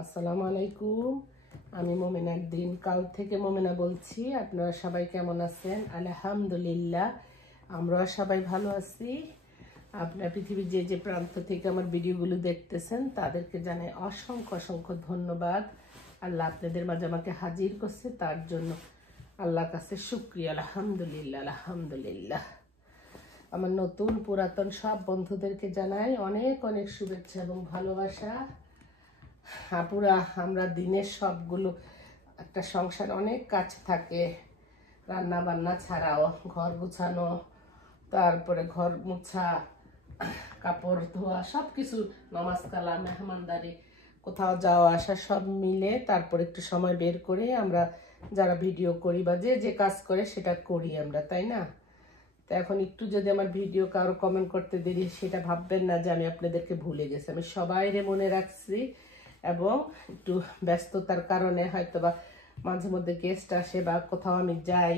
আসসালামু আলাইকুম। আমি মোমেনার দিন কাল থেকে মোমেনা বলছি। আপনারা সবাই কেমন আছেন? আলহামদুলিল্লাহ, আমরা সবাই ভালো আছি। আপনারা পৃথিবীর যে যে প্রান্ত থেকে আমার ভিডিওগুলো দেখতেছেন তাদেরকে জানাই অসংখ্য অসংখ্য ধন্যবাদ। আল্লাহ আপনাদের মাঝে আমাকে হাজির করছে, তার জন্য আল্লাহর কাছে শুকরিয়া। আলহামদুলিল্লাহ আলহামদুলিল্লাহ। আমার নতুন পুরাতন সব বন্ধুদেরকে জানাই অনেক অনেক শুভেচ্ছা এবং ভালোবাসা। আপুরা, আমরা দিনের সবগুলো একটা সংসার অনেক কাজ থাকে, রান্না বান্না ছাড়াও ঘর গুছানো, তারপরে ঘর মুছা, কাপড় ধোয়া, সব কিছু, নামাজ কালাম, মেহমানদারি, কোথাও যাওয়া আসা সব মিলে তারপর একটু সময় বের করে আমরা যারা ভিডিও করি বা যে যে কাজ করে সেটা করি আমরা, তাই না? তো এখন একটু যদি আমার ভিডিও কারো কমেন্ট করতে দেরি, সেটা ভাববেন না যে আমি আপনাদেরকে ভুলে গেছি। আমি সবাইরে মনে রাখছি এবং একটু ব্যস্ততার কারণে হয়তো বা মাঝে মধ্যে গেস্ট আসে বা কোথাও আমি যাই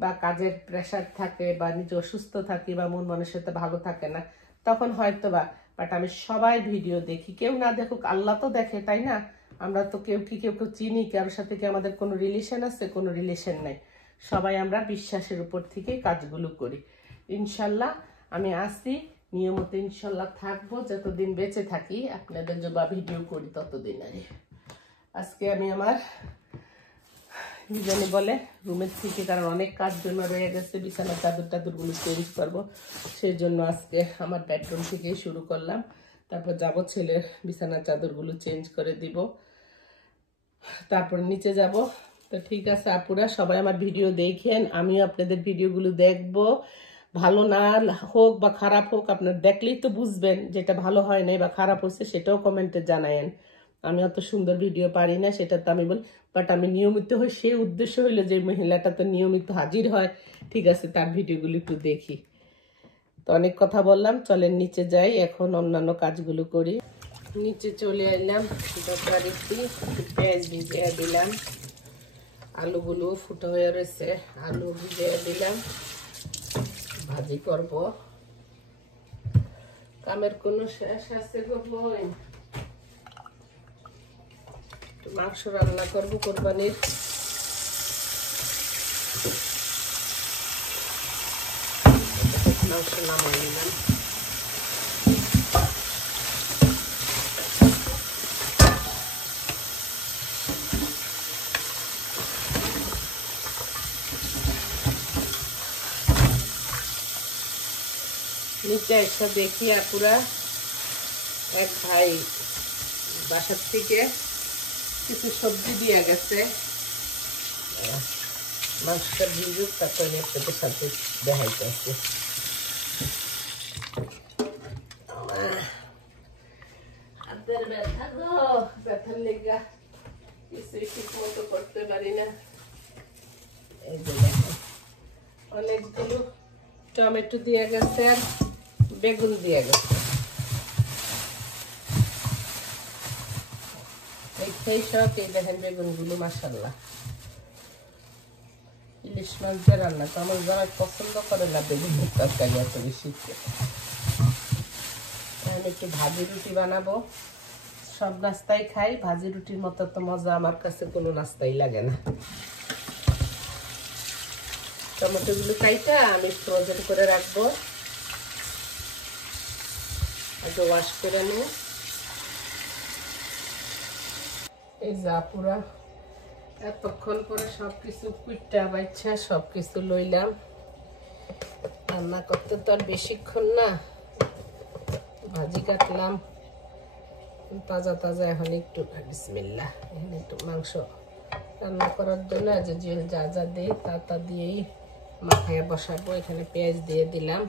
বা কাজের প্রেশার থাকে বা নিজে অসুস্থ থাকি বা মন মানসিকতা ভালো থাকে না, তখন হয়তো বাট আমি সবাই ভিডিও দেখি। কেউ না দেখুক, আল্লাহ তো দেখে, তাই না? আমরা তো কেউ কেউ চিনি, কারোর সাথে কি আমাদের কোনো রিলেশন আছে? কোনো রিলেশন নাই। সবাই আমরা বিশ্বাসের উপর থেকেই কাজগুলো করি। ইনশাল্লাহ আমি আসি নিয়মিত, ইনশাল্লাহ থাকবো যতদিন বেঁচে থাকি, আপনাদের জন্য ভিডিও করি ততদিন। আজকে আমি আমার জানি বলে রুমের থেকে, কারণ অনেক কাজ জমা রয়ে গেছে, বিছানার চাদরগুলো চেঞ্জ করবো, সেই জন্য আজকে আমার বেডরুম থেকেই শুরু করলাম। তারপর যাব ছেলের বিছানার চাদরগুলো চেঞ্জ করে দিব, তারপর নিচে যাব। তো ঠিক আছে আপুরা, সবাই আমার ভিডিও দেখেন, আমিও আপনাদের ভিডিওগুলো দেখব। ভালো না হোক বা খারাপ হোক, আপনার দেখলেই তো বুঝবেন যেটা ভালো হয় নাই বা খারাপ হয়েছে, সেটাও কমেন্টে জানায়েন। আমি অত সুন্দর ভিডিও পারি না, সেটা তো আমি বলি, বাট আমি নিয়মিত হই, সেই উদ্দেশ্য হইলো যে মহিলাটা তো নিয়মিত হাজির হয়, ঠিক আছে, তার ভিডিওগুলো একটু দেখি। তো অনেক কথা বললাম, চলেন নিচে যাই, এখন অন্যান্য কাজগুলো করি। নিচে চলে এলাম, তরকারিতে পেঁয়াজ ভিজিয়ে দিলাম, আলুগুলো ফুটো হয়ে রয়েছে, আলু ভিজিয়ে দিলাম, ভাজি করব। কামের কোনো শেষ আছে গো বোন? মাংস রান্না করবো কোরবানির। মাংস নামাই নিলাম। নিচে একটা দেখি আপুরা, এক ভাই বাসার থেকে কিছু সবজি দিয়ে গেছে, মাংসটা ভিজুক, তারপর আমি আপনাদের সাথে দেখাইতে আসছি। হাতের ব্যথা গো, ব্যথার লেগা কিছুই ঠিক মতো করতে পারি না। এই যে দেখেন, অনেকগুলো টমেটো দিয়ে গেছে আর বেগুন দিয়ে গেছে। এই সব এই দেখেন বেগুনগুলো, মাশাআল্লাহ। ইলিশ মাছ দিয়ে রান্না তো আমার যারা পছন্দ করে না বেগুনের তরকারি এত বেশি। আমি একটু ভাজি রুটি বানাবো। সব নাস্তাই খাই, ভাজি রুটির মতো তো মজা আমার কাছে কোনো নাস্তাই লাগে না। টমেটোগুলো কাইটা আমি ফ্রোজেন করে রাখবো, আগে ওয়াশ করে নিয়ে। এই যা পুরা এতক্ষণ পরে সবকিছু কুইটা বাচ্চা সবকিছু লইলাম। রান্না করতে তো আর বেশিক্ষণ না, ভাজি কাটলাম তাজা তাজা। এখন একটু বিসমিল্লাহ, এখন একটু মাংস রান্না করার জন্য যে যা যা দিই তা দিয়েই মাখায় বসাবো। এখানে পেঁয়াজ দিয়ে দিলাম,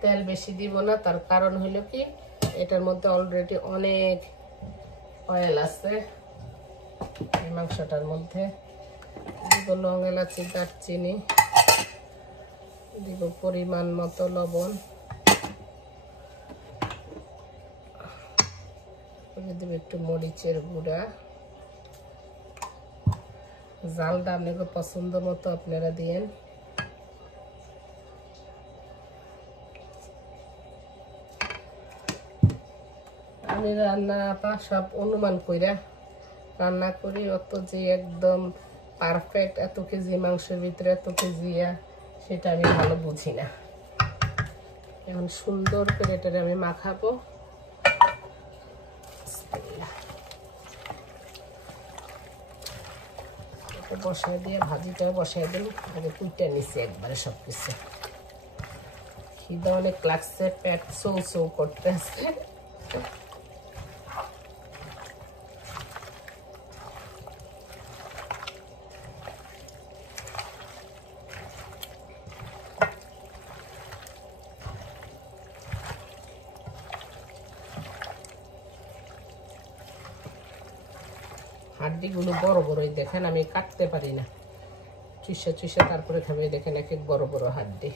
তেল বেশি দিব না, তার কারণ হলো কি এটার মধ্যে অলরেডি অনেক অয়েল আছে। এই মাংসটার মধ্যে দিব লং, এলাচি, দারচিনি, দিব পরিমাণ মতো লবণ, দিব একটু মরিচের গুঁড়া। জালটা আপনাকে পছন্দ মতো আপনারা দিয়েন। আমি রান্না আপা সব অনুমান কইরা রান্না করি, অত যে একদম পারফেক্ট এত কেজি মাংসের ভিতরে এত কেজি সেটা আমি ভালো বুঝি না। এখন সুন্দর করে এটা আমি মাখাবো। বসিয়ে দিয়ে ভাজিটাও বসিয়ে দিই, আগে কুইটা নিচ্ছি একবারে সব কিছু। খিদে অনেক লাগছে, পেট চৌ চৌ করতেছে। হাড্ডিগুলো বড় বড়ই দেখেন, আমি কাটতে পারি না, চুষে চুষে তারপরে খাবে। দেখেন এক এক বড় বড় হাড্ডি।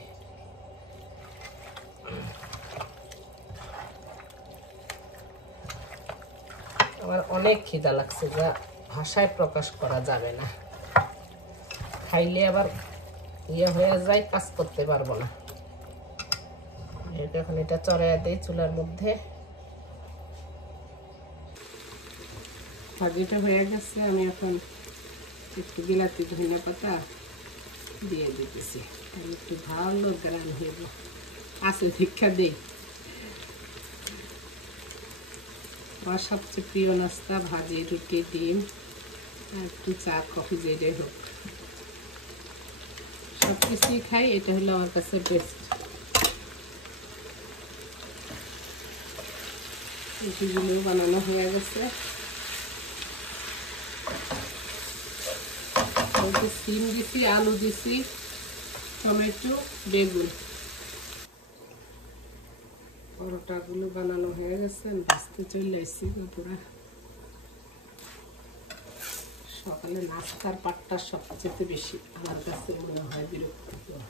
আমার অনেক খিদা লাগছে, যা ভাষায় প্রকাশ করা যাবে না। খাইলে আবার ইয়ে হয়ে যায়, কাজ করতে পারবো না। এখন এটা চড়াইয়া দেই চুলার মধ্যে। ভাজিটা হয়ে গেছে, আমি এখন একটু বিলাতি ধনিয়া পাতা দিয়ে দিতেছি, একটু ভালো গ্রান হইব। আছে শিক্ষা দেই। আমার সবচেয়ে প্রিয় নাস্তা ভাজি, রুটি, ডিম, একটু চা, কফি, যেটাই হোক সব কিছুই খাই, এটা হলো আমার কাছে বেস্ট। রুটিগুলো বানানো হয়ে গেছে। সিম দিছি, আলু দিছি, টমেটো, বেগুন। পরোটাগুলো বানানো হয়ে গেছে, ভাজতে চলে আসছি পুরা। সকালে নাস্তার পাটটা সবচেয়ে বেশি আমার কাছে মনে হয় বিরক্তিকর।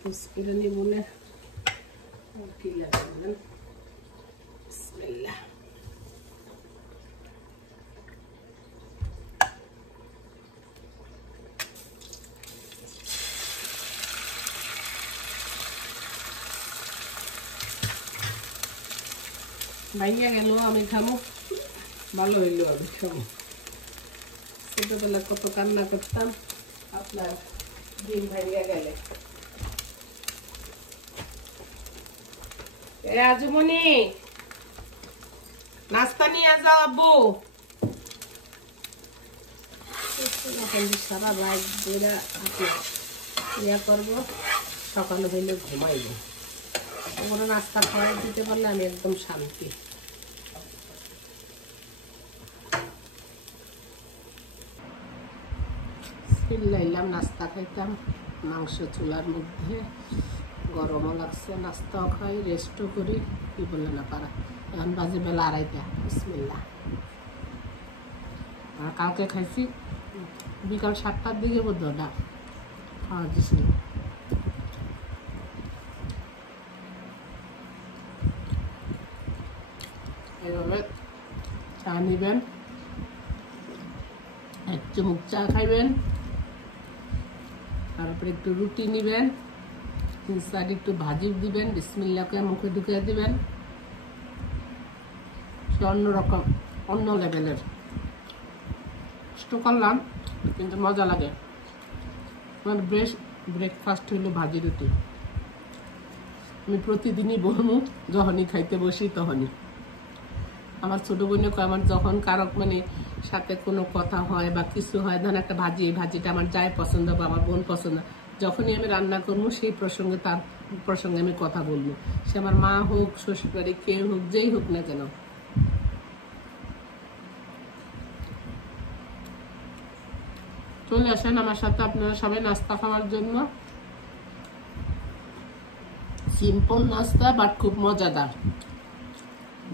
পুষ্পিরানি মনে কি লাগে, বিসমিল্লাহ। ভাইয়া গেল, আমি খামো, ভালো হইলো আমি খামো। ছোটবেলা কত কান্না করতাম আপনার ডিম ভাইয়া গেলে। আজমনি নাস্তা নিয়ে যাও আব্বু। সারা রাত ধরে ইয়া করবো, সকালে হইলে ঘুমাইব। ওগুলো নাস্তা খাওয়াই দিতে পারলে আমি একদম শান্তি। লাইলাম নাস্তা খাইতাম, মাংস চুলার মধ্যে গরমও লাগছে, নাস্তাও খাই, রেস্টও করি, কি বললে না পারা। এখন বাজে বেলা 2:30। বিসমিল্লাহ। আর কালকে খাইছি বিকাল 7টার দিকে বোধহয় খাওয়া দিছিল। এইভাবে চা নিবেন, 1 চামচ চা খাইবেন, তারপরে একটু রুটি নিবেন, 3 একটু ভাজি দিবেন, বিসমিল্লাহকে মুখে ঢুকিয়ে দিবেন। সে অন্যরকম, অন্য লেভেলের। কষ্ট করলাম কিন্তু মজা লাগে। আমার বেস্ট ব্রেকফাস্ট হইলো ভাজি রুটি। আমি প্রতিদিনই বলবো, যখনই খাইতে বসি তখনই। আমার ছোট বোনকে আমার যখন কারক মানে সাথে কোনো কথা হয় বা কিছু হয়, ধরেন একটা ভাজি, এই ভাজিটা আমার যাই পছন্দ বা আমার বোন পছন্দ, যখনই আমি রান্না করবো সেই প্রসঙ্গে তার প্রসঙ্গে আমি কথা বলবো। সে আমার মা হোক, শ্বশুরবাড়ি কেউ হোক, যেই হোক না কেন। চলে আসেন আমার সাথে আপনারা সবাই নাস্তা খাওয়ার জন্য। সিম্পল নাস্তা বাট খুব মজাদার।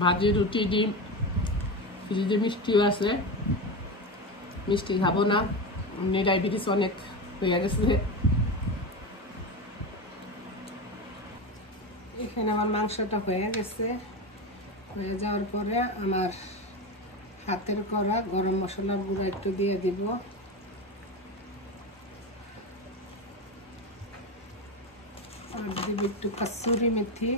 ভাজি, রুটি, ডিম, ফ্রিজে মিষ্টিও আছে। মিষ্টি খাবো না, এমনি ডায়াবেটিস অনেক হয়ে গেছে। এখানে আমার মাংসটা হয়ে গেছে। হয়ে যাওয়ার পরে আমার হাতের করা গরম মশলার গুঁড়া একটু দিয়ে দিব, আর দিব একটু কসুরি মেথি।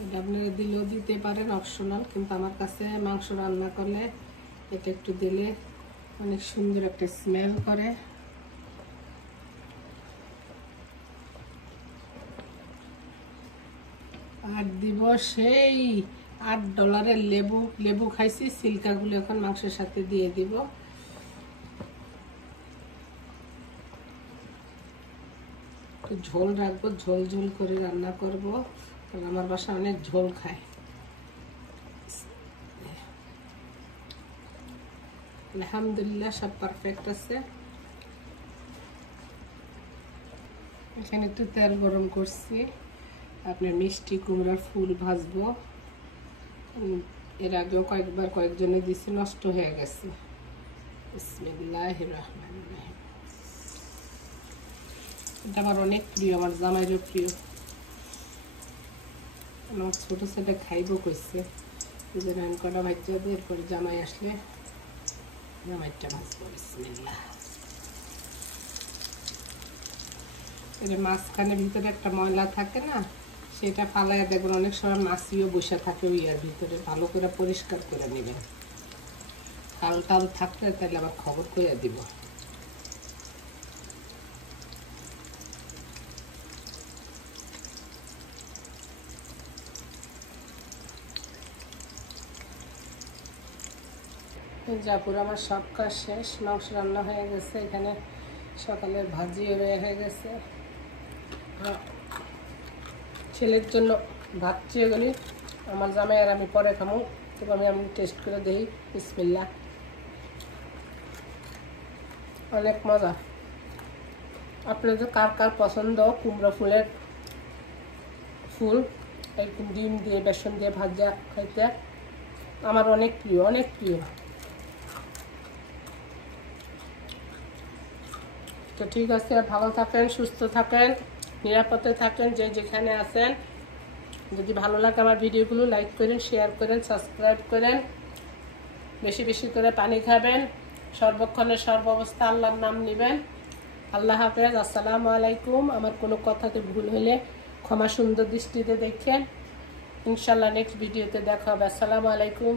এটা আপনারা দিলেও দিতে পারেন, অপশনাল, কিন্তু আমার কাছে মাংস রান্না করলে এটা একটু দিলে অনেক সুন্দর একটা স্মেল করে। আর দিব সেই $8 লেবু খাইছি, সিল্কাগুলো এখন মাংসের সাথে দিয়ে দিব। একটু ঝোল রাখবো, ঝোল ঝোল করে রান্না করব, কারণ আমার বাসা অনেক ঝোল খায়। আলহামদুলিল্লাহ সব পারফেক্ট আছে। এখানে একটু তেল গরম করছি, আপনার মিষ্টি কুমড়ার ফুল ভাজবো। এর আগেও কয়েকজনে দিছি, নষ্ট হয়ে গেছে। বিসমিল্লাহির রহমানির রহিম। এটা আমার অনেক প্রিয়, আমার জামাইরও প্রিয়। আমার ছোট ছেলে খাইবো কইছে, এই জন্য আমি কটা ভাজ্যা দিয়ে এরপরে জামাই আসলে জামাইটা ভাজবো। বিসমিল্লাহ। এর মাঝখানের ভিতরে একটা ময়লা থাকে না, সেটা ফালাইয়া দেখবেন অনেক সময় মাছিও বসে থাকে ওইয়ার ভিতরে, ভালো করে পরিষ্কার করে নেবেন। কাল টাল থাকলে তাহলে আবার খবর কইয়া দিব। জাপুর আমার সব কাজ শেষ, মাংস রান্না হয়ে গেছে, এখানে সকালের ভাজিও হয়ে গেছে। ছেলের জন্য ভাত চেয়ে গেলি, আমার জামাই আর আমি পরে খামো, তবে আমি টেস্ট করে দিই। বিসমিল্লাহ। অনেক মজা। আপনাদের কার কার পছন্দ কুমড়ো ফুলের ফুল একদম ডিম দিয়ে বেসন দিয়ে ভাজা খাইতে, আমার অনেক প্রিয়, অনেক প্রিয়। তো ঠিক আছে, ভালো থাকেন, সুস্থ থাকেন, নিরাপদে থাকেন, যে যেখানে আছেন। যদি ভালো লাগে আমার ভিডিওগুলো লাইক করেন, শেয়ার করেন, সাবস্ক্রাইব করেন, বেশি বেশি করে পানি খাবেন, সর্বক্ষণের সর্বাবস্থা আল্লাহর নাম নেবেন। আল্লাহ হাফেজ। আসসালামু আলাইকুম। আমার কোনো কথাতে ভুল হলে ক্ষমা সুন্দর দৃষ্টিতে দেখেন। ইনশাল্লাহ নেক্সট ভিডিওতে দেখা হবে। আসসালামু আলাইকুম।